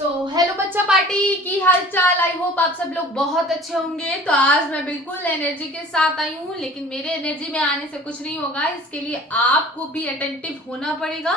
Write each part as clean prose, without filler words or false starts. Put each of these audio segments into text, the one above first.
Hello बच्चा party की हाल चाल। आई होप आप सब लोग बहुत अच्छे होंगे। तो आज मैं बिल्कुल एनर्जी के साथ आई हूँ, लेकिन मेरे एनर्जी में आने से कुछ नहीं होगा। इसके लिए आपको भी अटेंटिव होना पड़ेगा।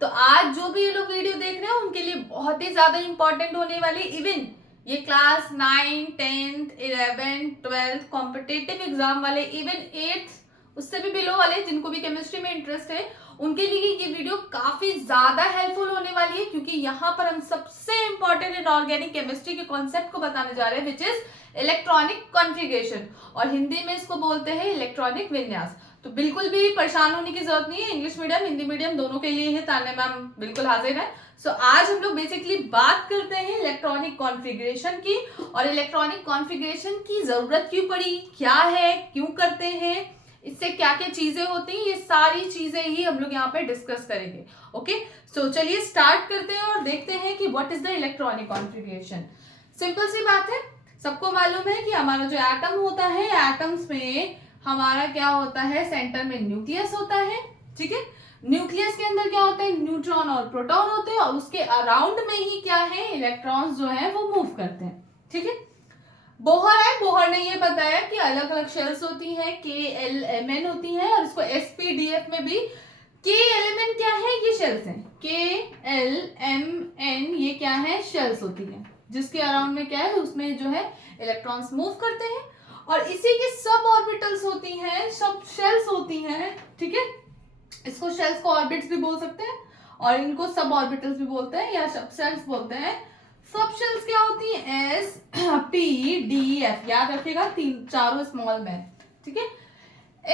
तो आज जो भी ये लोग वीडियो देख रहे हैं उनके लिए बहुत ही ज्यादा इंपॉर्टेंट होने वाली, इवन ये class 9, 10th, 11th, 12th competitive exam वाले, इवन 8th उससे भी बिलो वाले जिनको भी केमिस्ट्री में इंटरेस्ट है, उनके लिए ये वीडियो काफी ज्यादा हेल्पफुल होने वाली है, क्योंकि यहाँ पर हम सबसे इंपॉर्टेंट इनऑर्गेनिक केमिस्ट्री के कॉन्सेप्ट को बताने जा रहे हैं, विच इज इलेक्ट्रॉनिक कॉन्फ़िगरेशन, और हिंदी में इसको बोलते हैं इलेक्ट्रॉनिक विन्यास। तो बिल्कुल भी परेशान होने की जरूरत नहीं है। इंग्लिश मीडियम हिंदी मीडियम दोनों के लिए है। तान्या मैम बिल्कुल हाजिर है। आज हम लोग बेसिकली बात करते हैं इलेक्ट्रॉनिक कॉन्फ़िगरेशन की, और इलेक्ट्रॉनिक कॉन्फ़िगरेशन की जरूरत क्यों पड़ी, क्या है, क्यों करते हैं, इससे क्या क्या चीजें होती हैं, ये सारी चीजें ही हम लोग यहाँ पे डिस्कस करेंगे। ओके, सो चलिए स्टार्ट करते हैं और देखते हैं कि what is the electronic configuration. Simple सी बात है, सबको मालूम है कि हमारा जो एटम होता है, एटम्स में हमारा क्या होता है, सेंटर में न्यूक्लियस होता है। ठीक है, न्यूक्लियस के अंदर क्या होता है, न्यूट्रॉन और प्रोटॉन होते हैं, और उसके अराउंड में ही क्या है, इलेक्ट्रॉन्स जो है वो मूव करते हैं। ठीक है, बोहर है, बोहर ने ये बताया कि अलग अलग शेल्स होती हैं, KLMN होती हैं, और इसको SPDF में भी KLMN क्या है, ये शेल्स हैं, KLMN ये क्या है, शेल्स होती हैं, जिसके अराउंड में क्या है, उसमें जो है इलेक्ट्रॉन्स मूव करते हैं, और इसी की सब ऑर्बिटल्स होती हैं, सब शेल्स होती हैं। ठीक है, इसको शेल्स को ऑर्बिट्स भी बोल सकते हैं, और इनको सब ऑर्बिटल्स भी बोलते हैं, या सब शेल्स बोलते हैं। सब शेल्स क्या होती है, SPDF, याद रखिएगा, चारों स्मॉल में। ठीक है,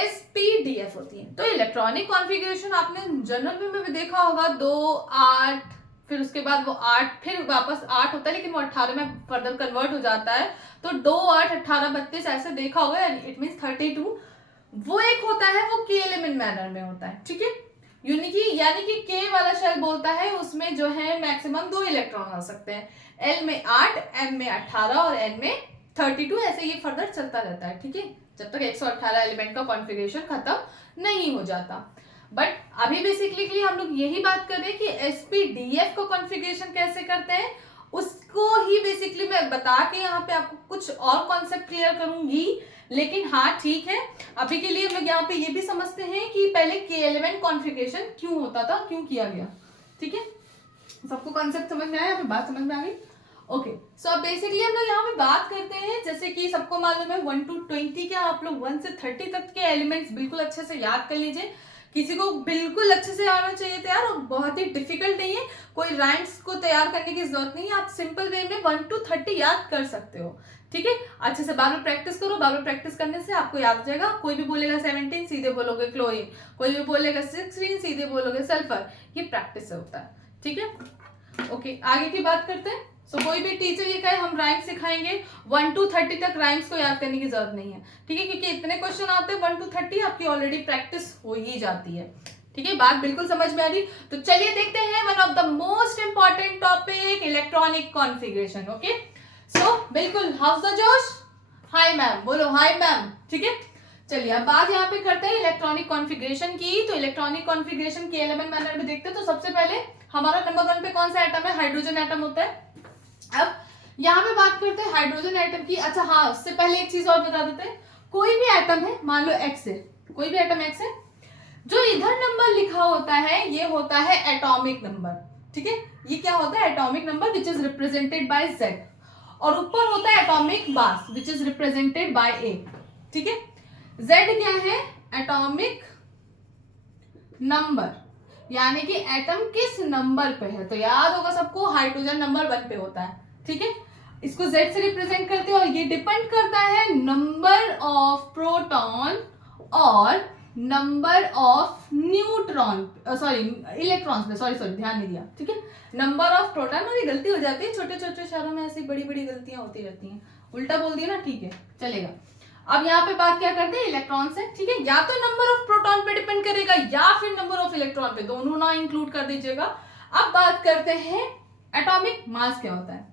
SPDF होती है। तो इलेक्ट्रॉनिक कॉन्फ़िगरेशन आपने जनरल में भी देखा होगा, 2, 8, फिर उसके बाद वो 8 फिर वापस 8 होता है, लेकिन वो 18 में फर्दर कन्वर्ट हो जाता है। तो 2, 8, 18, 32 ऐसे देखा होगा, इट मीन 32। वो एक होता है, वो KLMN मैनर में होता है। ठीक है, यानी कि K वाला शेल बोलता है उसमें जो है मैक्सिमम 2 इलेक्ट्रॉन आ सकते हैं, L में 8, M में 18 और N में 32, ऐसे ये फर्दर चलता रहता है। ठीक है, जब तक 118 एलिमेंट का कॉन्फ़िगरेशन खत्म नहीं हो जाता। बट अभी बेसिकली के लिए हम लोग यही बात कर रहे हैं कि SPDF को कॉन्फ़िगरेशन कैसे करते हैं, उसको ही बेसिकली मैं बता के यहाँ पे आपको कुछ और कॉन्सेप्ट क्लियर करूंगी। लेकिन हाँ ठीक है, अभी के लिए हम लोग यहाँ पे ये भी समझते हैं कि पहले KLMN कॉन्फ़िगरेशन क्यों होता था, क्यों किया गया। ठीक है, सबको कॉन्सेप्ट समझ में आया, बात समझ में आ गई। ओके, सो अब बेसिकली हम लोग यहाँ पे बात करते हैं, जैसे कि सबको मालूम है 1 to 20 क्या, आप लोग 1 से 30 तक के एलिमेंट्स बिल्कुल अच्छे से याद कर लीजिए। किसी को बिल्कुल अच्छे से आना चाहिए तैयार, और बहुत ही डिफिकल्ट नहीं है, कोई राइम्स को तैयार करने की जरूरत नहीं है, आप सिंपल वे में 1 to 30 याद कर सकते हो। ठीक है, अच्छे से बार बार प्रैक्टिस करो, बार बार प्रैक्टिस करने से आपको याद हो जाएगा। कोई भी बोलेगा 17 सीधे बोलोगे क्लोरीन, कोई भी बोलेगा 16 सीधे बोलोगे सल्फर, ये प्रैक्टिस से होता है। ठीक है, ओके, आगे की बात करते हैं। कोई भी टीचर ये कहे हम राइम्स सिखाएंगे, 1 to 30 तक राइम्स को याद करने की जरूरत नहीं है। ठीक है, क्योंकि इतने क्वेश्चन आते हैं 1 to 30, आपकी ऑलरेडी प्रैक्टिस हो ही जाती है। ठीक है, बात बिल्कुल समझ में आ रही। तो चलिए देखते हैं one of the most important topic, electronic configuration. Okay, so बिल्कुल हाउस द जोश, हाय मैम बोलो, हाय मैम। ठीक है, चलिए अब बात यहाँ पे करते हैं इलेक्ट्रॉनिक कॉन्फ़िगरेशन की। तो इलेक्ट्रॉनिक कॉन्फ़िगरेशन KLMN मैनर में देखते हैं। तो सबसे पहले हमारा नंबर 1 पे कौन सा एटम है, हाइड्रोजन एटम होता है। अब यहाँ पे बात करते हैं हाइड्रोजन एटम की। अच्छा हाँ, उससे पहले एक चीज और बता देते हैं, कोई भी एटम है, मान लो X है, कोई भी एटम X है, जो इधर नंबर लिखा होता है ये होता है एटॉमिक नंबर। ठीक है, ये क्या होता है, atomic number which is represented by Z, और ऊपर होता है atomic mass which is represented by A। ठीक है, Z क्या है, एटॉमिक नंबर, यानी कि एटम किस नंबर पे है। तो याद होगा सबको, हाइड्रोजन नंबर 1 पे होता है। ठीक है, इसको Z से रिप्रेजेंट करते हैं, और ये डिपेंड करता है नंबर ऑफ प्रोटॉन और number of neutron, sorry electrons पे, सॉरी ध्यान नहीं दिया। ठीक है, नंबर ऑफ प्रोटॉन, और ये गलती हो जाती है, छोटे छोटे शहरों में ऐसी बड़ी बड़ी गलतियां होती रहती हैं, उल्टा बोल दिया ना, ठीक है चलेगा। अब यहाँ पे बात क्या करते हैं, इलेक्ट्रॉन से। ठीक है, या तो नंबर ऑफ प्रोटॉन पे डिपेंड करेगा, या फिर नंबर ऑफ इलेक्ट्रॉन पे, दोनों ना इंक्लूड कर दीजिएगा। अब बात करते हैं एटॉमिक मास क्या होता है।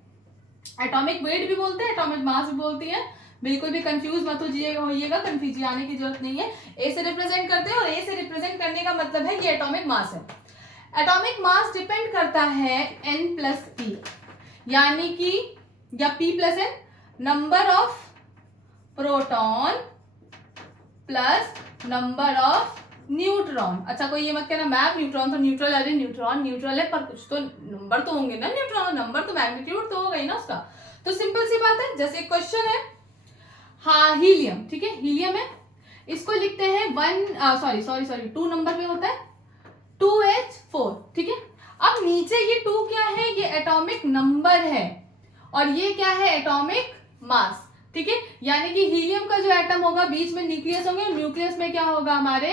एटॉमिक वेट भी बोलते हैं, एटॉमिक मास भी बोलती है, बिल्कुल भी कंफ्यूज मत होइएगा, कंफ्यूज आने की जरूरत नहीं है। ए से रिप्रेजेंट करते हैं, और ए से रिप्रेजेंट करने का मतलब है कि एटॉमिक मास है। एटॉमिक मास डिपेंड करता है N+P, यानी कि या P plus N, number of proton plus number of neutron. अच्छा कोई ये मत कहना मैम न्यूट्रॉन तो न्यूट्रल, अरे न्यूट्रॉन न्यूट्रल है पर कुछ तो नंबर तो होंगे ना, न्यूट्रॉन नंबर तो मैग्नीट्यूड तो होगा ही ना उसका। तो सिंपल सी बात है, जैसे क्वेश्चन है, हाँ हीलियम, ठीक है हीलियम है, इसको लिखते हैं 2 नंबर पे होता है 2H4, ठीक है। अब नीचे ये 2 क्या है, ये एटॉमिक नंबर है और ये क्या है एटॉमिक मास, ठीक है। यानी कि हीलियम का जो एटम होगा बीच में न्यूक्लियस होंगे, न्यूक्लियस में क्या होगा हमारे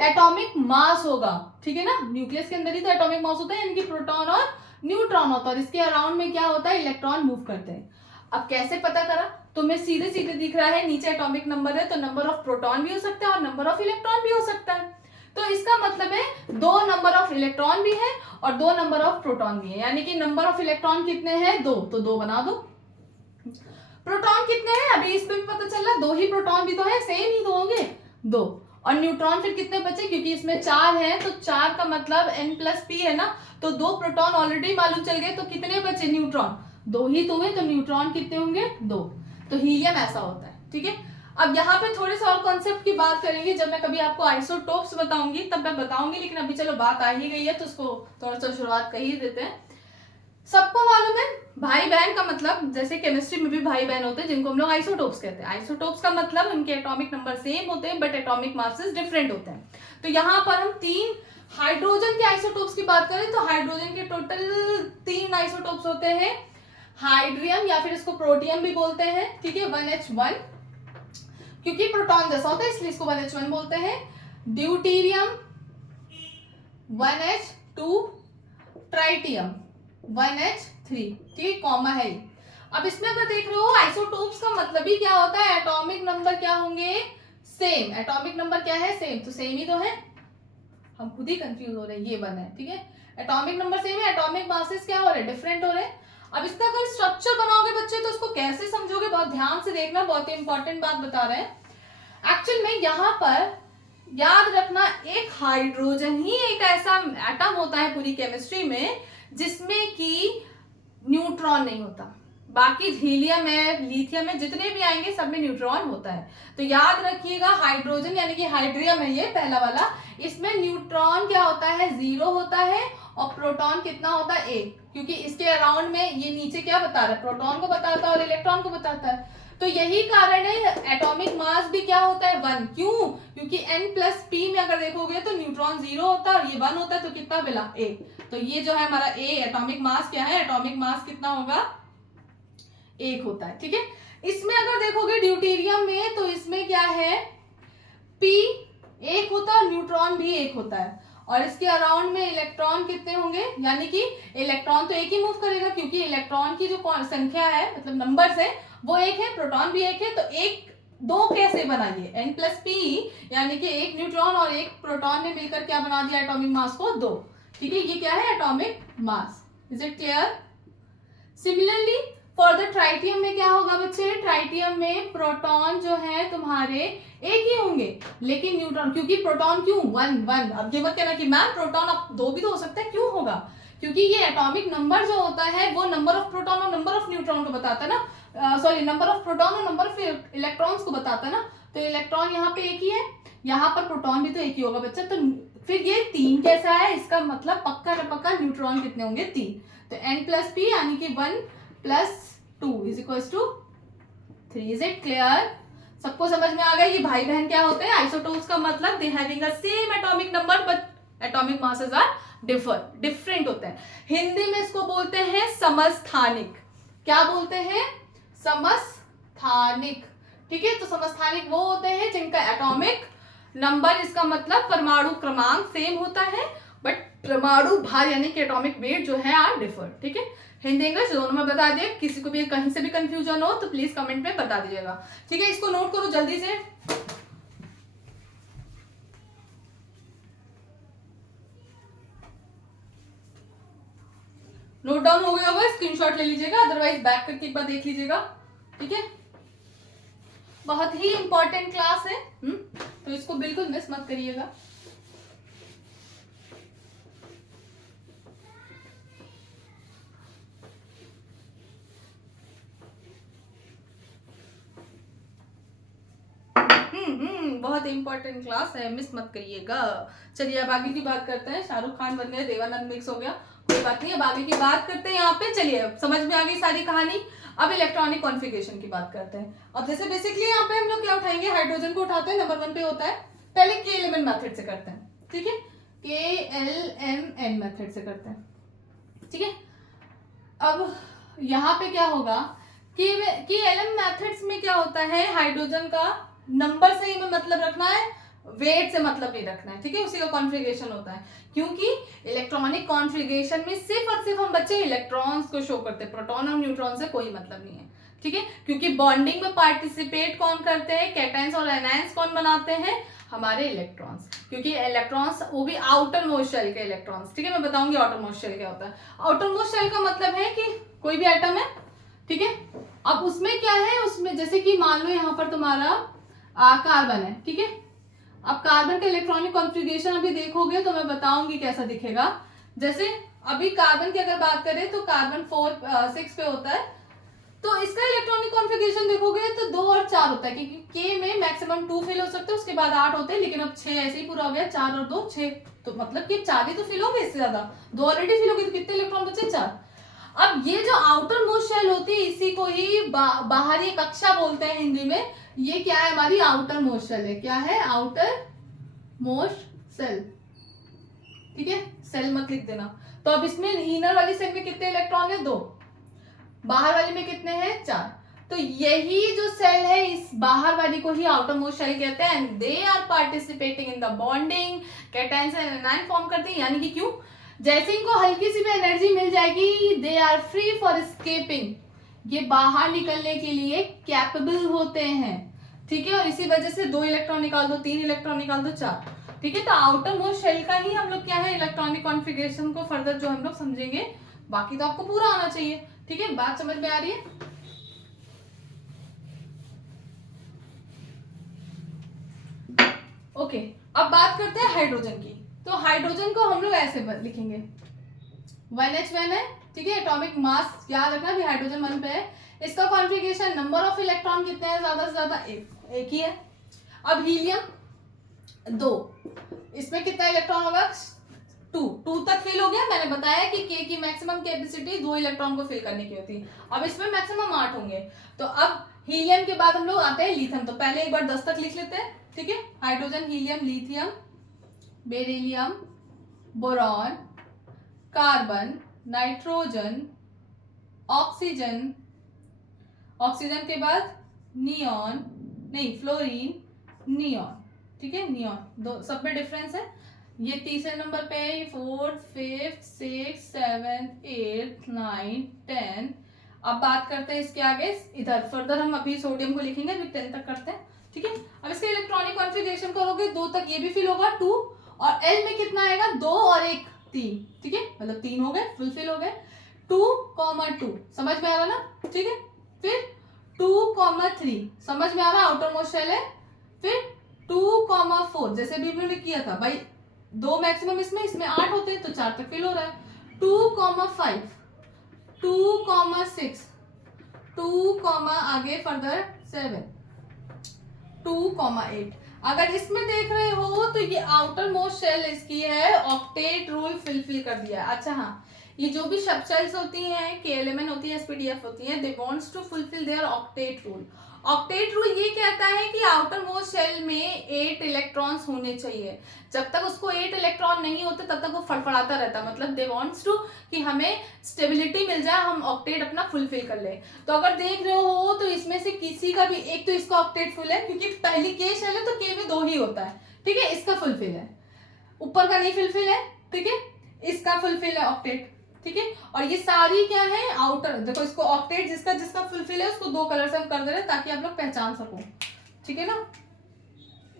एटॉमिक मास होगा, ठीक है ना। न्यूक्लियस के अंदर ही तो एटॉमिक मास होता है, यानी कि प्रोटॉन और न्यूट्रॉन होता है और इसके अराउंड में क्या होता है इलेक्ट्रॉन मूव करते हैं। अब कैसे पता करा, तुम्हें सीधे सीधे दिख रहा है नीचे एटॉमिक नंबर है तो नंबर ऑफ प्रोटॉन भी हो सकता है और नंबर ऑफ इलेक्ट्रॉन भी हो सकता है। तो इसका मतलब है 2 नंबर ऑफ इलेक्ट्रॉन भी है और 2 नंबर ऑफ प्रोटॉन भी है, यानी कि नंबर ऑफ इलेक्ट्रॉन कितने हैं 2, तो 2 बना दो। प्रोटॉन कितने हैं अभी इस पे भी पता चल रहा, 2 ही प्रोटॉन भी तो है, सेम ही तो होंगे 2। और न्यूट्रॉन फिर कितने बचे, क्योंकि इसमें 4 है तो 4 का मतलब N प्लस P है ना, तो 2 प्रोटॉन ऑलरेडी मालूम चल गए, तो कितने बचे न्यूट्रॉन 2 ही तो हुए, तो न्यूट्रॉन कितने होंगे 2। तो हीलियम ऐसा होता है, ठीक है। अब यहाँ पे थोड़े से और कॉन्सेप्ट की बात करेंगे, जब मैं कभी आपको आइसोटोप्स बताऊंगी तब मैं बताऊंगी, लेकिन अभी चलो बात आ ही गई है तो उसको थोड़ा सा शुरुआत कर ही देते हैं। सबको मालूम है भाई बहन का मतलब, जैसे केमिस्ट्री में भी भाई बहन होते हैं जिनको हम लोग आइसोटोप्स कहते हैं। आइसोटोप्स का मतलब उनके एटॉमिक नंबर सेम होते हैं बट एटॉमिक मासेस डिफरेंट होते हैं। तो यहाँ पर हम 3 हाइड्रोजन के आइसोटोप्स की बात करें तो हाइड्रोजन के टोटल 3 आइसोटोप्स होते हैं, हाइड्रियम या फिर इसको प्रोटियम भी बोलते हैं, ठीक है 1H1, क्योंकि प्रोटॉन जैसा होता है इसलिए इसको 1H1 बोलते हैं। ड्यूटीरियम 1H2, ट्राइटियम 1H3, ठीक है कॉमा है। अब इसमें अगर देख रहे हो आइसोटोप्स का मतलब ही क्या होता है, एटॉमिक नंबर क्या होंगे सेम, एटॉमिक नंबर क्या है सेम, तो सेम ही तो है, हम खुद ही कंफ्यूज हो रहे हैं, ये बना है, ठीक है एटॉमिक नंबर सेम है, एटॉमिक मासेस क्या हो रहे हैं डिफरेंट हो रहे हैं। अब इसका अगर स्ट्रक्चर बनाओगे बच्चे तो इसको कैसे समझोगे, बहुत ध्यान से देखना, बहुत ही इंपॉर्टेंट बात बता रहे हैं। एक्चुअल में यहाँ पर याद रखना एक हाइड्रोजन ही एक ऐसा एटम होता है पूरी केमिस्ट्री में जिसमें कि न्यूट्रॉन नहीं होता, बाकी हीलियम है लिथियम है जितने भी आएंगे सब में न्यूट्रॉन होता है। तो याद रखिएगा हाइड्रोजन यानी कि हाइड्रियम है ये पहला वाला, इसमें न्यूट्रॉन क्या होता है 0 होता है और प्रोटॉन कितना होता है 1, क्योंकि इसके अराउंड में ये नीचे क्या बता रहा है प्रोटॉन को बताता है और इलेक्ट्रॉन को बताता है। तो यही कारण है एटॉमिक मास भी क्या होता है 1, क्यों, क्योंकि N प्लस P में अगर देखोगे तो न्यूट्रॉन 0 होता है और ये 1 होता है, तो कितना मिला 1। तो ये जो है हमारा A एटॉमिक मास क्या है, एटॉमिक मास कितना होगा 1 होता है, ठीक है। इसमें अगर देखोगे ड्यूटेरियम में तो इसमें क्या है P 1 होता है और न्यूट्रॉन भी 1 होता है और इसके अराउंड में इलेक्ट्रॉन कितने होंगे, यानी कि इलेक्ट्रॉन तो 1 ही मूव करेगा क्योंकि इलेक्ट्रॉन की जो संख्या है मतलब नंबर्स है वो 1 है, प्रोटॉन भी 1 है, तो 2 कैसे बनाइए N प्लस P, यानी कि 1 न्यूट्रॉन और 1 प्रोटॉन ने मिलकर क्या बना दिया एटॉमिक मास को 2, ठीक है ये क्या है atomic mass. Is it clear. Similarly for the tritium में क्या होगा बच्चे, ट्राइटियम में प्रोटॉन जो है तुम्हारे 1 ही होंगे लेकिन न्यूट्रॉन, क्योंकि प्रोटॉन क्यों 1 अब ये मत कहना कि मैम प्रोटॉन अब 2 भी तो हो सकता है, क्यों होगा, क्योंकि ये एटॉमिक नंबर जो होता है वो नंबर ऑफ प्रोटॉन और नंबर ऑफ न्यूट्रॉन को बताता है ना, सॉरी नंबर ऑफ प्रोटॉन और नंबर ऑफ इलेक्ट्रॉन्स को बताता है ना। तो इलेक्ट्रॉन यहाँ पे 1 ही है, यहाँ पर प्रोटॉन भी तो 1 ही होगा बच्चा, तो फिर ये 3 कैसा है, इसका मतलब पक्का न पक्का न्यूट्रॉन कितने होंगे 3, तो N प्लस P यानी कि 1 plus 2 is equals to 3। Is it clear, सबको समझ में आ गया। ये भाई बहन क्या होते हैं आइसोटोप्स का मतलब they having a same atomic number but atomic masses are different होते हैं। हिंदी में इसको बोलते हैं समस्थानिक, क्या बोलते हैं समस्थानिक, ठीक है। तो समस्थानिक वो होते हैं जिनका एटॉमिक नंबर, इसका मतलब परमाणु क्रमांक सेम होता है बट परमाणु भार यानी कि एटॉमिक वेट जो है आर डिफर, ठीक है। हिंदी इंग्लिश दोनों में बता दिए, किसी को भी कहीं से भी कंफ्यूजन हो तो प्लीज कमेंट में बता दीजिएगा, ठीक है। इसको नोट करो जल्दी से। नोट डाउन हो गया होगा, स्क्रीनशॉट ले लीजिएगा, अदरवाइज बैक करके एक बार देख लीजिएगा, ठीक है। बहुत ही इंपॉर्टेंट क्लास है, तो इसको बिल्कुल मिस मत करिएगा। बहुत इंपॉर्टेंट क्लास है, मिस मत करिएगा। चलिए अब आगे की बात करते हैं। शाहरुख खान बन गए, देवानंद मिक्स हो गया, कोई बात नहीं। अब आगे की बात करते हैं यहाँ पे। चलिए अब समझ में आ गई सारी कहानी। अब इलेक्ट्रॉनिक कॉन्फ़िगरेशन की बात करते हैं। अब जैसे बेसिकली यहाँ पे हम लोग क्या उठाएंगे, हाइड्रोजन को उठाते हैं, नंबर 1 पे होता है। पहले के एलिमेंट मेथड से करते हैं, ठीक है, KLMN मेथड से करते हैं, ठीक है। अब यहाँ पे क्या होगा कि एलएम मेथड्स में क्या होता है, हाइड्रोजन का नंबर से ही में मतलब रखना है, वेट से मतलब नहीं रखना है, ठीक है, उसी का कॉन्फ़िगरेशन होता है। क्योंकि इलेक्ट्रॉनिक कॉन्फ़िगरेशन में सिर्फ और सिर्फ हम बच्चे इलेक्ट्रॉन्स को शो करते हैं, प्रोटॉन और न्यूट्रॉन से कोई मतलब नहीं है, ठीक है। क्योंकि बॉन्डिंग में पार्टिसिपेट कौन करते हैं, कैटायंस और एनायंस कौन बनाते हैं, हमारे इलेक्ट्रॉन्स। क्योंकि इलेक्ट्रॉन्स वो भी आउटर मोस्ट शेल के इलेक्ट्रॉन्स, ठीक है। मैं बताऊंगी आउटर मोस्ट शेल क्या होता है। आउटर मोस्ट शेल का मतलब है कि कोई भी एटम है, ठीक है, अब उसमें क्या है, उसमें जैसे कि मान लो यहाँ पर तुम्हारा कार्बन है, ठीक है। अब कार्बन का इलेक्ट्रॉनिक कॉन्फ़िगरेशन अभी देखोगे तो मैं बताऊंगी कैसा दिखेगा। जैसे अभी कार्बन की अगर बात करें तो कार्बन 6 पे होता है, तो इसका इलेक्ट्रॉनिक कॉन्फ़िगरेशन देखोगे तो 2 और 4 होता है, क्योंकि के में मैक्सिमम 2 फिल हो सकते हैं, उसके बाद 8 होते हैं, लेकिन अब 6 ऐसे ही पूरा हो गया, 4 और 2 6, तो मतलब कि 4 ही तो फिल हो गए, इससे ज्यादा 2 ऑलरेडी फिल हो गए, तो कितने इलेक्ट्रॉन बचे, 4। अब ये जो आउटर मोस्ट शेल होती है, इसी को ही बाहरी कक्षा बोलते हैं हिंदी में। ये क्या है, हमारी आउटर मोस्ट शेल है। क्या है, आउटर मोस्ट सेल, ठीक है, सेल मत लिख देना। तो अब इसमें इनर वाली सेल में कितने इलेक्ट्रॉन है, 2, बाहर वाली में कितने हैं, 4। तो यही जो सेल है, इस बाहर वाली को ही आउटर मोस्ट शेल कहते हैं। And they are participating in the bonding, cations and anion form करते हैं। यानी कि क्यों, जैसे इनको हल्की सी भी एनर्जी मिल जाएगी, they are free for escaping, ये बाहर निकलने के लिए कैपेबल होते हैं, ठीक है। और इसी वजह से 2 इलेक्ट्रॉन निकाल दो, 3 इलेक्ट्रॉन निकाल दो, 4, ठीक है। तो आउटर मोस्ट शेल का ही हम लोग क्या है, इलेक्ट्रॉनिक कॉन्फ़िगरेशन को फर्दर जो हम लोग समझेंगे। बाकी तो आपको पूरा आना चाहिए, ठीक है। बात समझ में आ रही है। ओके, अब बात करते हैं हाइड्रोजन की। तो हाइड्रोजन को हम लोग ऐसे लिखेंगे, 1H1 है, ठीक है। एटॉमिक मास याद रखना भी हाइड्रोजन 1 पे है। इसका कॉन्फ़िगरेशन, नंबर ऑफ इलेक्ट्रॉन कितने हैं, ज्यादा से ज्यादा एक ही है। अब हीलियम 2, इसमें कितना इलेक्ट्रॉन होगा, 2 तक फिल हो गया। मैंने बताया कि के की मैक्सिमम कैपेसिटी 2 इलेक्ट्रॉन को फिल करने की होती है। अब इसमें मैक्सिमम 8 होंगे। तो अब हीलियम के बाद हम लोग आते हैं लिथियम। तो पहले एक बार 10 तक लिख लेते हैं, ठीक है। Hydrogen, helium, lithium, beryllium, boron, carbon, nitrogen, oxygen, oxygen के बाद नियॉन, नहीं फ्लोरीन, नियॉन, ठीक है। नियॉन, दो सब में डिफरेंस है। ये तीसरे नंबर पे है, 4th, 5th, 6th, 7th, 8th, 9th, 10th। अब बात करते हैं इसके आगे, इधर फर्दर हम अभी सोडियम को लिखेंगे, अभी 10 तक करते हैं, ठीक है। अब इसके इलेक्ट्रॉनिक कॉन्फ़िगरेशन करोगे, 2 तक ये भी फिल होगा, 2, और एल में कितना आएगा, 2 और 1 3, ठीक है, मतलब 3 हो गए, फुलफिल हो गए। 2,2 समझ में आ रहा ना, ठीक है। फिर 2,3 समझ में आ रहा, आउटर मोस्ट शेल है। फिर 2,4 जैसे भी हमने किया था भाई, 2 मैक्सिमम इसमें 8 होते हैं, तो 4 तक फिल हो रहा है। 2,5, 2,6, 2, आगे फर्दर 7, 2,8। अगर इसमें देख रहे हो तो ये आउटर मोस्ट शेल इसकी है, ऑक्टेट रूल फिल कर दिया है। अच्छा हाँ, ये जो भी सब शेल्स होती हैं, KLMN होती है, SPDF होती है, they wants to fulfil their octet rule. Octet rule ये कहता है कि आउटर मोस्ट शेल में 8 इलेक्ट्रॉन्स होने चाहिए। जब तक उसको 8 इलेक्ट्रॉन नहीं होते तब तक वो फड़फड़ाता रहता, मतलब दे वांट्स टू कि हमें स्टेबिलिटी मिल जाए, हम ऑक्टेट अपना फुलफिल कर ले। तो अगर देख रहे हो तो इसमें से किसी का भी एक, तो इसका ऑक्टेट फुल है क्योंकि पहली K शेल है, तो K में 2 ही होता है, ठीक है। इसका फुलफिल है, ऊपर का नहीं फुलफिल है, ठीक है। इसका फुलफिल है ऑक्टेट, ठीक है। और ये सारी क्या है, आउटर, देखो इसको ऑक्टेट जिसका जिसका फुलफिल है उसको 2 कलर से हम कर दे रहे हैं ताकि आप लोग पहचान सको, ठीक है ना।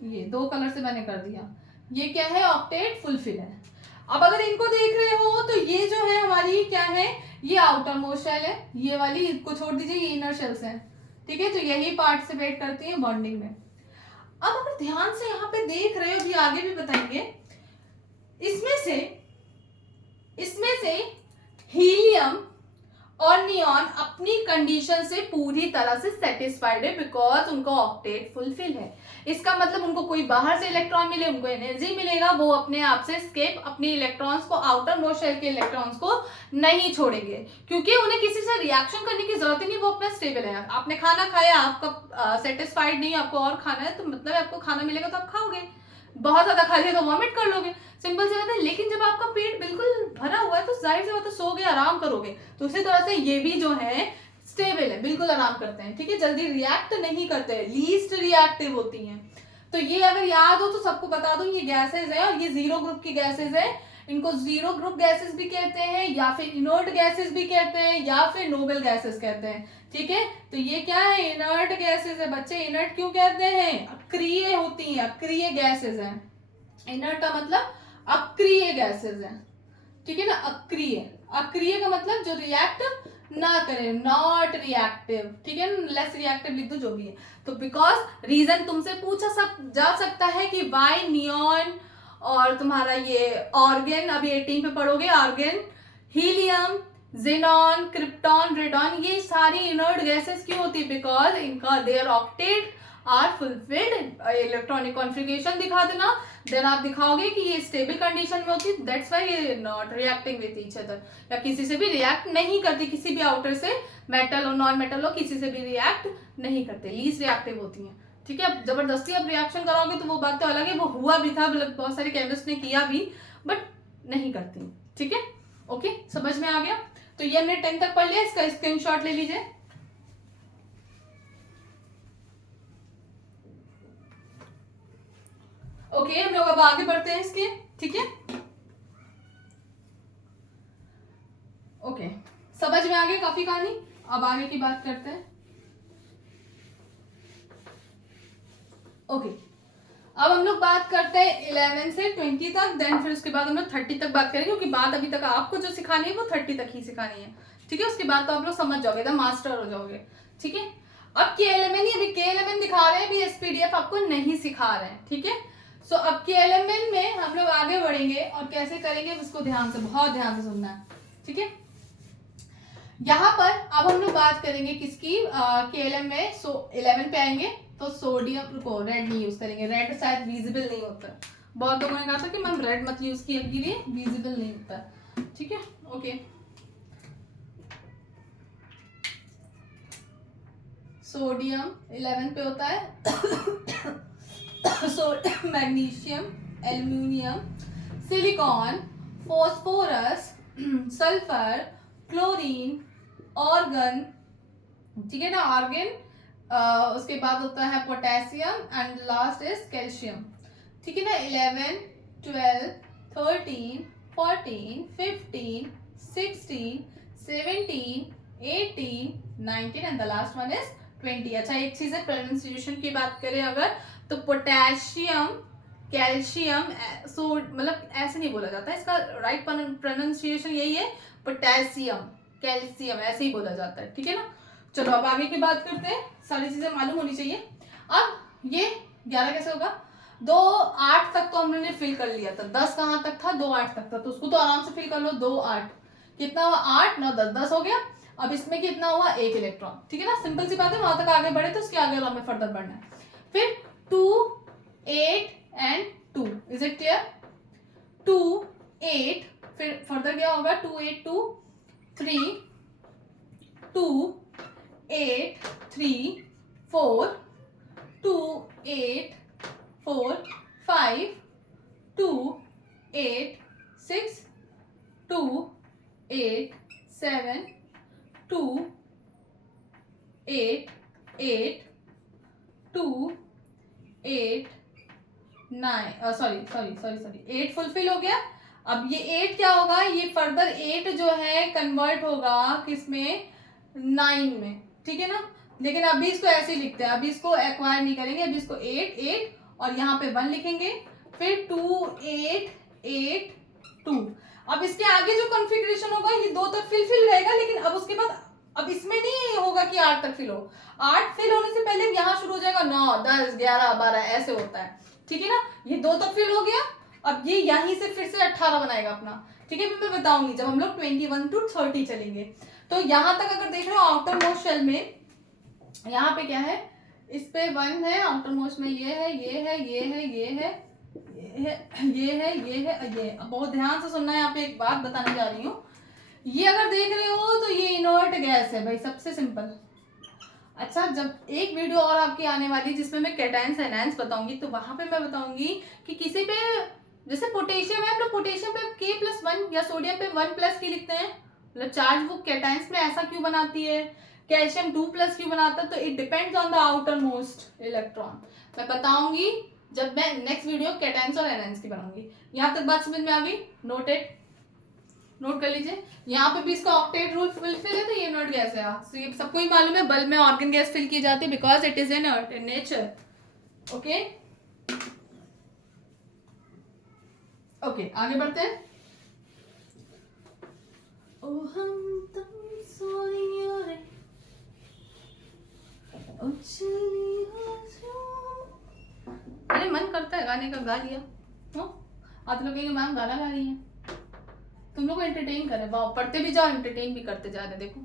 ये 2 कलर से मैंने कर दिया, ये क्या है, ऑक्टेट फुलफिल है। अब अगर इनको देख रहे हो तो ये जो है हमारी क्या है, ये आउटर मोस्ट शेल है, ये वाली इसको छोड़ दीजिए, ये इनर शेल्स है, ठीक है। तो यही पार्टिसिपेट करती है बॉन्डिंग में। अब अगर ध्यान से यहाँ पे देख रहे हो, अभी आगे भी बताएंगे, इसमें से हीलियम और नियॉन अपनी कंडीशन से पूरी तरह से सेटिस्फाइड है, बिकॉज उनका ऑक्टेट फुलफिल है। इसका मतलब उनको कोई बाहर से इलेक्ट्रॉन मिले, उनको एनर्जी मिलेगा, वो अपने आप से एस्केप अपनी इलेक्ट्रॉन्स को, आउटर मोस्ट शेल के इलेक्ट्रॉन्स को नहीं छोड़ेंगे, क्योंकि उन्हें किसी से रिएक्शन करने की जरूरत ही नहीं, वो अपना स्टेबल है। आपने खाना खाया, आपका सेटिस्फाइड नहीं, आपको और खाना है, तो मतलब आपको खाना मिलेगा तो आप खाओगे, बहुत ज्यादा खा लिया तो वॉमिट कर लोगे, सिंपल सी बात है। लेकिन जब आपका पेट बिल्कुल भरा हुआ है तो जाहिर सी बात है सोगे, आराम करोगे। तो उसी तरह से ये भी जो है स्टेबल है, बिल्कुल आराम करते हैं, ठीक है, जल्दी रिएक्ट नहीं करते हैं, लीस्ट रिएक्टिव होती हैं। तो ये अगर याद हो तो सबको बता दूं, ये गैसेज है और ये जीरो ग्रुप की गैसेज है। इनको जीरो ग्रुप गैसेस भी कहते हैं, या फिर इनर्ट गैसेस भी कहते हैं, या फिर नोबल गैसेस कहते हैं, ठीक है। तो ये क्या है, इनर्ट गैसेस है बच्चे। इनर्ट क्यों कहते हैं, अक्रिय होती हैं, अक्रिय गैसेस हैं। इनर्ट का मतलब अक्रिय गैसेस हैं, ठीक है ना। अक्रिय, अक्रिय का मतलब जो रिएक्ट ना करे, नॉट रिएक्टिव, ठीक है, लेस रिएक्टिव लिख दो जो भी है। तो बिकॉज रीजन तुमसे पूछा जा सकता है कि वाई नियॉन और तुम्हारा ये ऑर्गन, अभी 18 पे पढ़ोगे, argon, helium, xenon, krypton, radon, ये सारी इनर्ट गैसेस क्यों होती है, बिकॉज इनका their octet are fulfilled. Electronic configuration दिखा देना, देन आप दिखाओगे कि ये स्टेबल कंडीशन में होती है, दैट्स व्हाई ये not reacting with each other, या किसी से भी रिएक्ट नहीं करती, किसी भी आउटर से, मेटल और नॉन मेटल हो, किसी से भी रिएक्ट नहीं करते, लीस्ट रिएक्टिव होती हैं, ठीक है। अब जबरदस्ती आप रिएक्शन कराओगे तो वो बात तो अलग है, वो हुआ भी था, बहुत सारे केमिस्ट ने किया भी, बट नहीं करती, ठीक है। ओके, समझ में आ गया। तो ये हमने 10 तक पढ़ लिया, इसका स्क्रीनशॉट ले लीजिए। ओके, हम लोग अब आगे बढ़ते हैं इसके, ठीक है। ओके, समझ में आ गई काफी कहानी। अब आगे की बात करते हैं। ओके, अब हम लोग बात करते हैं 11 से 20 तक, देन फिर उसके बाद हम लोग 30 तक बात करेंगे, क्योंकि बात अभी तक आपको जो सिखानी है वो 30 तक ही सिखानी है, ठीक है। उसके बाद तो आप लोग समझ जाओगे, एकदम मास्टर हो जाओगे, ठीक है। अब KLMN ही, अभी KLMN दिखा रहे हैं, अभी SPDF आपको नहीं सिखा रहे हैं, ठीक है। सो अब KLMN में हम लोग आगे बढ़ेंगे, और कैसे करेंगे इसको ध्यान से, बहुत ध्यान से सुनना है, ठीक है। यहाँ पर अब हम लोग बात करेंगे किसकी, KLM में। सो 11 पे आएंगे तो सोडियम को रेड नहीं यूज करेंगे, रेड शायद विजिबल नहीं होता है, बहुत लोगों ने कहा था कि मैम रेड मत यूज कीजिए, विजिबल नहीं होता है, ठीक है। ओके, सोडियम 11 पे होता है magnesium, aluminium, silicon, phosphorus, sulphur, chlorine, organ, ठीक है ना, ऑर्गन, उसके बाद होता है potassium, and last is calcium, ठीक है ना। 11, 12, 13, 14, 15, 16, 17, 18, 19 and the last one is 20। अच्छा, एक चीज है, प्रोनाउंसिएशन की बात करें अगर, तो पोटेशियम, कैल्शियम, सो मतलब ऐसे नहीं बोला जाता, इसका राइट प्रोनाउंसिएशन यही है, पोटेशियम, कैल्शियम, ऐसे ही बोला जाता है, ठीक है ना। चलो अब आगे की बात करते हैं, सारी चीजें मालूम होनी चाहिए। अब ये 11 कैसे होगा, 2, 8 तक तो हमने फिल कर लिया था, 10 कहाँ तक था, 2, 8 तक था, तो उसको तो आराम से फिल कर लो। 2, 8 कितना हुआ, 8, 9, 10, 10 हो गया। अब इसमें कितना हुआ, 1 इलेक्ट्रॉन, ठीक है ना, सिंपल सी बात है। वहां तक आगे बढ़े तो उसके आगे हमें फर्दर बढ़ना है। फिर 2, 8 एंड 2, इज इट क्लियर। 2, 8, फिर फर्दर क्या होगा, 2, 8, 2, 3, 2, 8, 3, 4, 2, 8, 4, 5, 2, 8, 6, 2, 8, 7, 2, 8, 8, 2, 8, 9, सॉरी 8 फुलफिल हो गया। अब ये 8 क्या होगा, ये फर्दर 8 जो है कन्वर्ट होगा किसमें, 9 में, ठीक है ना। लेकिन अभी इसको ऐसे ही लिखते हैं, अभी इसको एक्वायर नहीं करेंगे, अभी इसको 8, 8 और यहाँ पे 1 लिखेंगे, फिर 2, 8, 8, 2। अब इसके आगे जो कॉन्फ़िगरेशन होगा ये 2 तक फिल रहेगा, लेकिन अब उसके बाद अब इसमें नहीं होगा कि 8 तक फिल हो, 8 फिल होने से पहले यहाँ शुरू हो जाएगा 9, 10, 11, 12, ऐसे होता है, ठीक है ना। ये 2 तक फिल हो गया, अब ये यहीं से फिर से 18 बनाएगा अपना, ठीक है। मैं बताऊंगी जब हम लोग 21 to 30 चलेंगे। तो यहाँ तक अगर देख रहे हो आउटर मोस्ट शेल में, यहाँ पे क्या है, इस पे 1 है, आउटर मोस्ट में ये है, ये है, ये है, ये है, ये है, ये है, ये है, ये। बहुत ध्यान से सुनना है, यहाँ पे एक बात बताने जा रही हूँ। ये अगर देख रहे हो तो ये इनर्ट गैस है भाई, सबसे सिंपल। अच्छा, जब एक वीडियो और आपकी आने वाली जिसमें मैं कैटायंस एनायंस बताऊंगी, तो वहां पे मैं बताऊंगी कि किसी पे जैसे पोटेशियम है, हम लोग पोटेशियम पे K+1 या सोडियम पे 1+ क्यों लिखते हैं, मतलब चार्ज वो कैटायंस में ऐसा क्यों बनाती है, कैल्शियम 2+ क्यों बनाता है, तो it depends on the outer most electron. मैं बताऊंगी जब मैं नेक्स्ट वीडियो कैटायंस और एनायंस की बनाऊंगी। यहाँ तक बात समझ में आ गई? नोट कर लीजिए। यहाँ पे भी इसका ऑक्टेट रूल फुलफिल है, तो ये इनर्ट गैस है। तो ये सबको ही मालूम है, बल्ब में ऑर्गन गैस फिल की जाती है because it is inert in nature. Okay okay, आगे बढ़ते हैं। ओ हम तुम सोनियो रे, ओ चली हो जो। अरे मन करता है गाने का, गा लिया। आप लोग मैम गाना गा रही है, तुम लोग को एंटरटेन करे, वाह, पढ़ते भी जाओ एंटरटेन भी करते जा रहे, देखो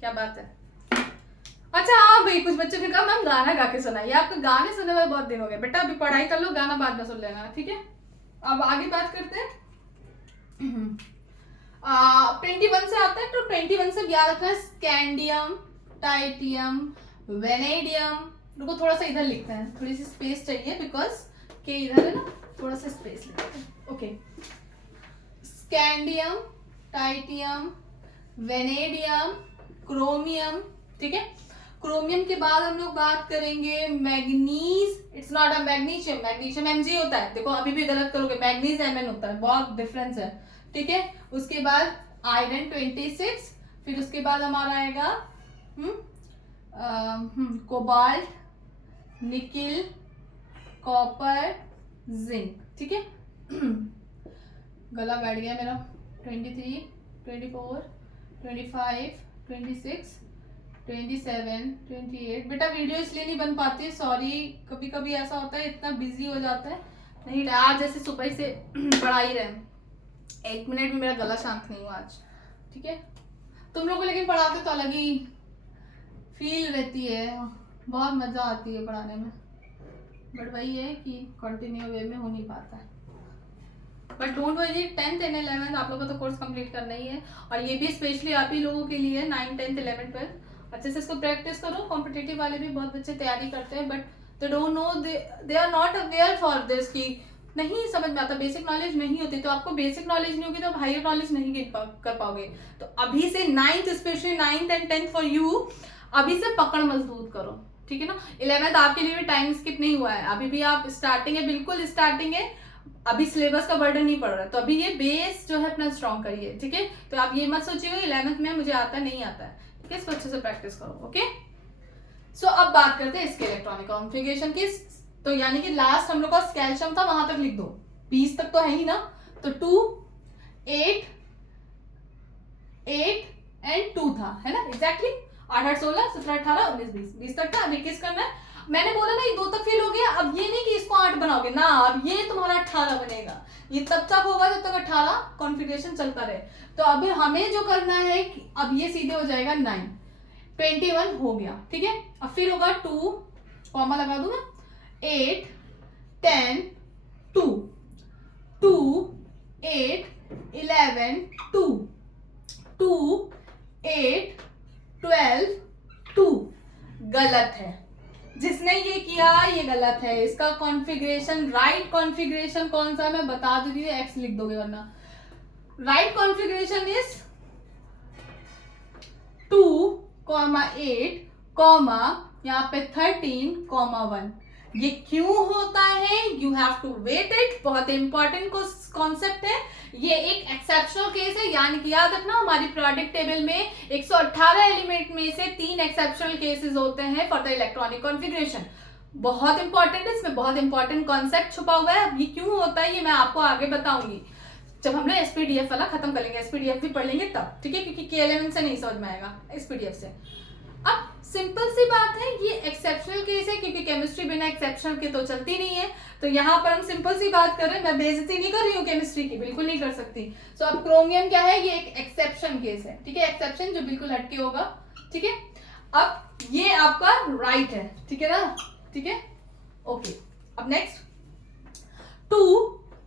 क्या बात है। अच्छा हाँ भाई, कुछ बच्चों ने कहा मैम गाना गा के सुनाइए, आपको गाने सुने हुए बहुत दिन हो गए बेटा, अभी पढ़ाई कर लो, गाना बाद में सुन लेना, ठीक है। अब आगे बात करते हैं। 21 से आता है, तो 21 से याद रखना है स्कैंडियम, टाइटियम, वेनेडियम। रुको थोड़ा सा इधर लिखते हैं, थोड़ी सी स्पेस चाहिए बिकॉज के इधर है ना, थोड़ा सा स्पेस लिखते हैं। ओके, स्कैंडियम, टाइटियम, वेनेडियम, क्रोमियम, ठीक है। क्रोमियम के बाद हम लोग बात करेंगे manganese. It's not a magnesium, magnesium Mg होता है, देखो अभी भी गलत करोगे, मैग्नीज Mn होता है, बहुत डिफरेंस है, ठीक है। उसके बाद आयरन 26, फिर उसके बाद हमारा आएगा कोबाल्ट, निकिल, कॉपर, जिंक, ठीक है। गला बैठ गया मेरा। 23, 24, 25, 26, 27, 28। बेटा वीडियो इसलिए नहीं बन पाती है, सॉरी, कभी कभी ऐसा होता है, इतना बिजी हो जाता है, नहीं आज जैसे सुबह से पढ़ा ही रहे, 1 मिनट में मेरा गला शांत नहीं हुआ आज, ठीक है। तुम लोग को लेकिन पढ़ाते तो अलग ही फील रहती है, बहुत मजा आती है पढ़ाने में, बट वही है कि कंटिन्यू वे में हो नहीं पाता है। But don't worry, 10th and 11th आप लोगों को तो कोर्स कंप्लीट करना ही है, और ये भी स्पेशली आप ही लोगों के लिए 9, 10th, 11th, 12th अच्छे से इसको प्रैक्टिस करो। कॉम्पिटिटिव वाले भी बहुत बच्चे तैयारी करते हैं, but they don't know, they are not aware for this, कि नहीं समझ में आता, बेसिक नॉलेज नहीं होती, तो आपको बेसिक नॉलेज नहीं होगी तो आप हायर नॉलेज नहीं कर पाओगे। तो अभी से 9th, specially 9th and 10th for you, अभी से पकड़ मजबूत करो, ठीक है ना। 11th आपके लिए भी टाइम स्किप नहीं हुआ है, अभी भी आप स्टार्टिंग है, बिल्कुल स्टार्टिंग है, अभी सिलेबस का बर्डन नहीं पड़ रहा है, तो अभी ये बेस जो है अपना स्ट्रॉन्ग करिए, ठीक है। तो आप ये मत सोचिएगा 11th में मुझे आता नहीं आता है, ठीक है, इसको अच्छे से प्रैक्टिस करो। ओके, सो अब बात करते हैं इसके इलेक्ट्रॉनिक कॉन्फ़िगरेशन की। तो यानी कि लास्ट हम लोग का कैल्शियम था, वहां तक लिख दो, 20 तक तो है ही ना, तो 2, 8, 8 एंड 2 था, है ना, एग्जैक्टली 8, 8, 16, 17, 18, 19, 20 तक था। अभी किस करना है, मैंने बोला ना ये 2 तक फिल हो गया, अब ये नहीं कि इसको 8 बनाओगे ना, अब ये तुम्हारा 18 बनेगा, ये तब तक होगा जब तक 18 कॉन्फ़िगरेशन चलता रहे। तो अभी हमें जो करना है, अब ये सीधे हो जाएगा 9, 21 हो गया, ठीक है। अब फिर होगा 2, कॉमा लगा दूं मैं, 8, 10, 2, 2, 8, 11, 2, 2, 8, 12, 2। गलत है, जिसने ये किया ये गलत है, इसका कॉन्फ़िगरेशन, राइट कॉन्फ़िगरेशन कौन सा है मैं बता दूंगी, एक्स लिख दोगे वरना। राइट कॉन्फ़िगरेशन इज 2, 8, यहाँ पे 13, 1। ये क्यों होता है, you have to wait it, बहुत इंपॉर्टेंट कॉन्सेप्ट है, ये एक एक्सेप्शनल केस है, यानी कि याद रखना हमारी प्रोडक्ट टेबल में 118 एलिमेंट में से 3 एक्सेप्शनल केसेस होते हैं फॉर द इलेक्ट्रॉनिक कॉन्फ़िगरेशन। बहुत इंपॉर्टेंट है, इसमें बहुत इंपॉर्टेंट कॉन्सेप्ट छुपा हुआ है। अब ये क्यों होता है ये मैं आपको आगे बताऊंगी, जब हम लोग एसपीडीएफ वाला खत्म कर लेंगे, एसपीडीएफ भी पढ़ लेंगे तब, ठीक है, क्योंकि K11 से नहीं समझ में आएगा, एसपीडीएफ से। अब सिंपल सी बात है, ये एक्सेप्शनल केस है, क्योंकि केमिस्ट्री बिना एक्सेप्शनल के तो चलती नहीं है, तो यहाँ पर हम सिंपल सी बात कर रहे हैं, मैं बेइज्जती नहीं कर रही हूँ केमिस्ट्री की, बिल्कुल नहीं कर सकती। सो अब क्रोमियम क्या है, ये एक एक्सेप्शन केस है, ठीक है, एक्सेप्शन जो बिल्कुल हटके होगा, ठीक है। अब ये आपका राइट है, ठीक है ना, ठीक है, ओके। अब नेक्स्ट 2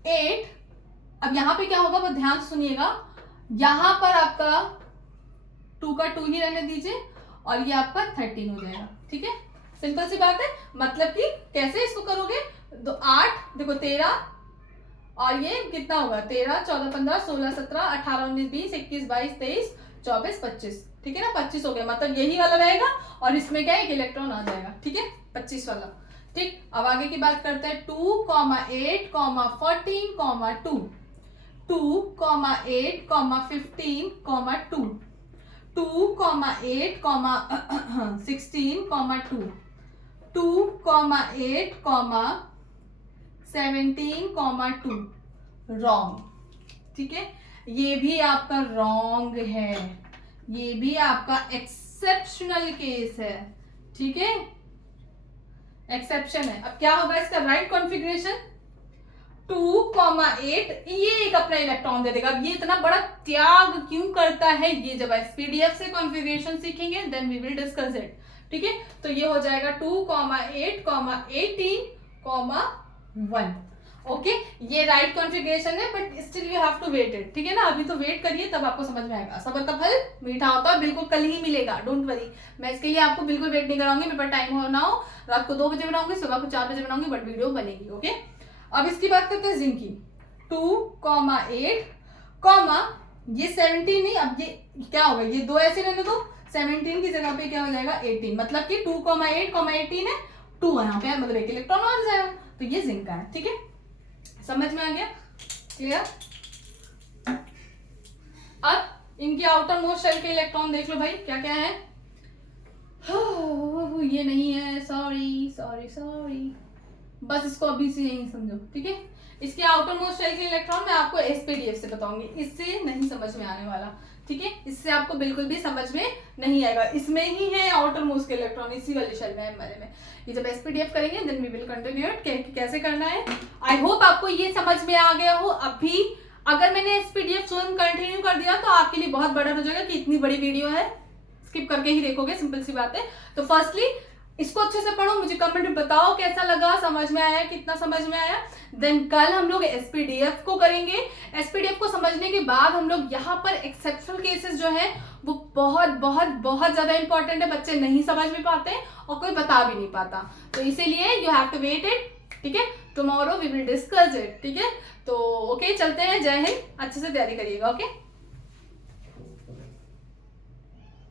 8, अब यहां पे क्या होगा वो ध्यान से सुनिएगा, यहां पर आपका 2 का 2 ही रहने दीजिए और ये आपका 13 हो जाएगा, ठीक है, सिंपल सी बात है। मतलब कि कैसे इसको करोगे, 8 देखो 13 और ये कितना होगा 13 14 15 16 17 18 19 20 21 22 23 24 25, ठीक है ना, 25 हो गया, मतलब यही वाला रहेगा और इसमें क्या है एक इलेक्ट्रॉन आ जाएगा, ठीक है, 25 वाला, ठीक। अब आगे की बात करते हैं 2, 8, 14, 2, 2, 8, 15, 2, 2, 8, 16, 2, 2, 8, 17, 2, रॉन्ग, ठीक है, ये भी आपका रॉन्ग है, ये भी आपका एक्सेप्शनल केस है, ठीक है, एक्सेप्शन है। अब क्या होगा इसका राइट कॉन्फ़िगरेशन, 2, 8, ये एक अपना इलेक्ट्रॉन दे देगा। अब ये इतना बड़ा त्याग क्यों करता है, ये जब एसपीडीएफ से कॉन्फ़िगरेशन सीखेंगे then we will discuss it, ठीक है। तो ये हो जाएगा 2, 8, 18, 1, ओके, ये राइट कॉन्फ़िगरेशन है, but still you have to wait it, ठीक है ना, अभी तो वेट करिए तब आपको समझ में आएगा। सब्र का फल मीठा होता है, बिल्कुल कल ही मिलेगा, डोंट वरी, मैं इसके लिए आपको बिल्कुल वेट नहीं कराऊंगी, मेरे पास टाइम हो ना हो, रात को 2 बजे बनाऊंगी, सुबह को 4 बजे बनाऊंगी, बट वीडियो बनेगी, ओके। अब इसकी बात करते हैं जिंक की, 2, 8, ये 17 नहीं, अब ये क्या होगा, ये 2 ऐसे रहने दो, 17 की जगह पे क्या हो जाएगा 18, मतलब कि 2, 8, 18 है, 2 यहाँ पे है, मतलब एक इलेक्ट्रॉन और जाएगा, तो ये जिंक का है, ठीक है, समझ में आ गया, क्लियर। अब इनके आउटर मोस्ट शेल के इलेक्ट्रॉन देख लो भाई क्या क्या है, ये नहीं है, सॉरी, बस इसको अभी से यही समझो, ठीक है। इसके आउटर मोस्ट शेल के इलेक्ट्रॉन मैं आपको एसपीडीएफ से बताऊंगी, इससे नहीं समझ में आने वाला, ठीक है, इससे आपको बिल्कुल भी समझ में नहीं आएगा, इसमें ही है आउटर मोस्ट के इलेक्ट्रॉन, इसी वाली शेल में हमारे में। ये जब एसपीडीएफ करेंगे then we will continue it, कैसे करना है। आई होप आपको ये समझ में आ गया हो। अभी अगर मैंने एसपीडीएफ स्वयं कंटिन्यू कर दिया तो आपके लिए बहुत बड़ा हो जाएगा कि इतनी बड़ी वीडियो है, स्किप करके ही देखोगे, सिंपल सी बात है। तो फर्स्टली इसको अच्छे से पढ़ो, मुझे कमेंट में बताओ कैसा लगा, समझ में आया, कितना समझ में आया। देन कल हम लोग एसपीडीएफ को करेंगे। एसपीडीएफ को समझने के बाद हम लोग यहाँ पर एक्सेप्शनल केसेस जो है वो बहुत बहुत बहुत ज्यादा इंपॉर्टेंट है, बच्चे नहीं समझ में पाते और कोई बता भी नहीं पाता, तो इसीलिए you have to wait it, ठीक है। Tomorrow we will discuss it, ठीक है। तो ओके, चलते हैं, जय हिंद, अच्छे से तैयारी करिएगा, ओके।